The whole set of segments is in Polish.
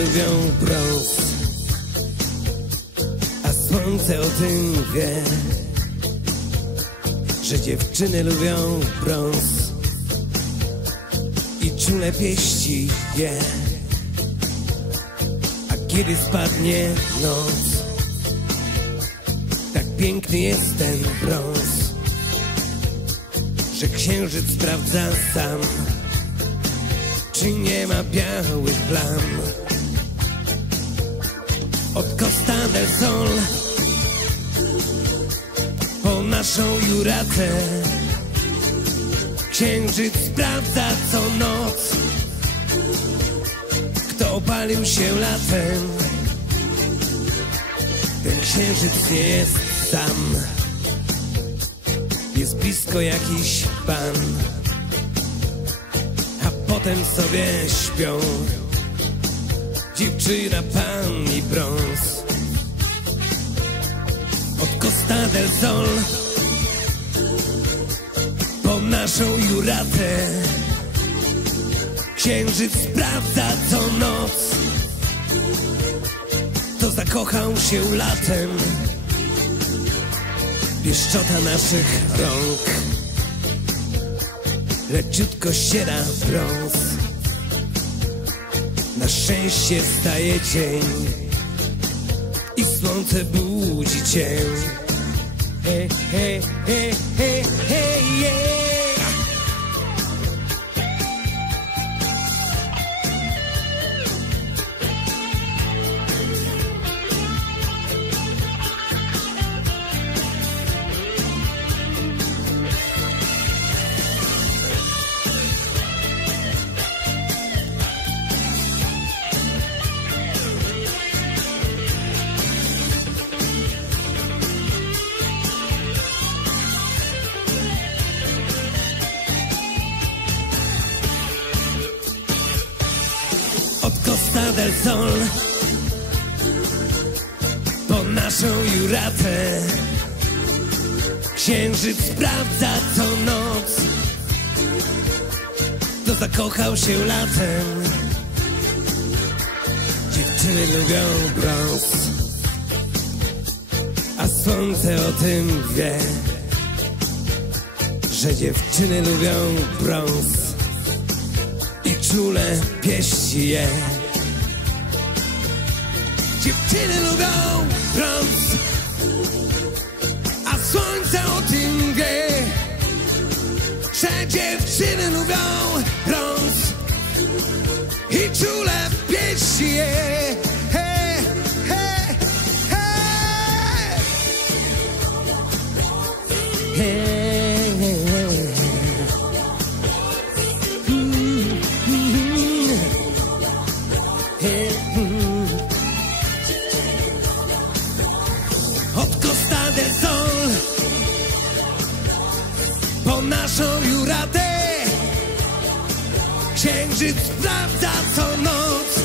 Lubią brąz A słońce o tym wie Że dziewczyny lubią brąz I czule pieści je. A kiedy spadnie noc Tak piękny jest ten brąz Że księżyc sprawdza sam czy nie ma białych plam Od Costa del Sol Po naszą Juratę. Księżyc sprawdza co noc Kto opalił się latem. Ten księżyc nie jest sam. Jest blisko jakiś pan potem sobie śpią Dziewczyna, pan i brąz. Od Costa del Sol Po naszą Juratę. Księżyc sprawdza co noc To zakochał się latem. Pieszczota naszych rąk leciutko ściera brąz. Na szczęście staje dzień i słońce budzi cię. Hej, hej, hej, hej, hej, yeah. Costa del Sol Po naszą Juratę. Księżyc sprawdza co noc To zakochał się latem. Dziewczyny lubią brąz A słońce o tym wie Że dziewczyny lubią brąz I czule pieści je Dziewczyny lubią brąz A słońce o tym wie Że dziewczyny lubią brąz I czule pieści je. Hey, hey, hey. hey. del naszą Juratę. Księżyc sprawdza co noc.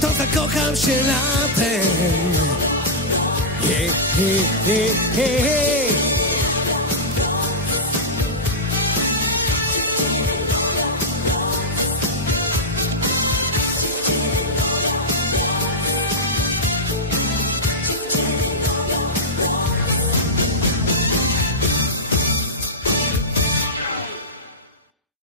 To zakocham się latem. Yeah,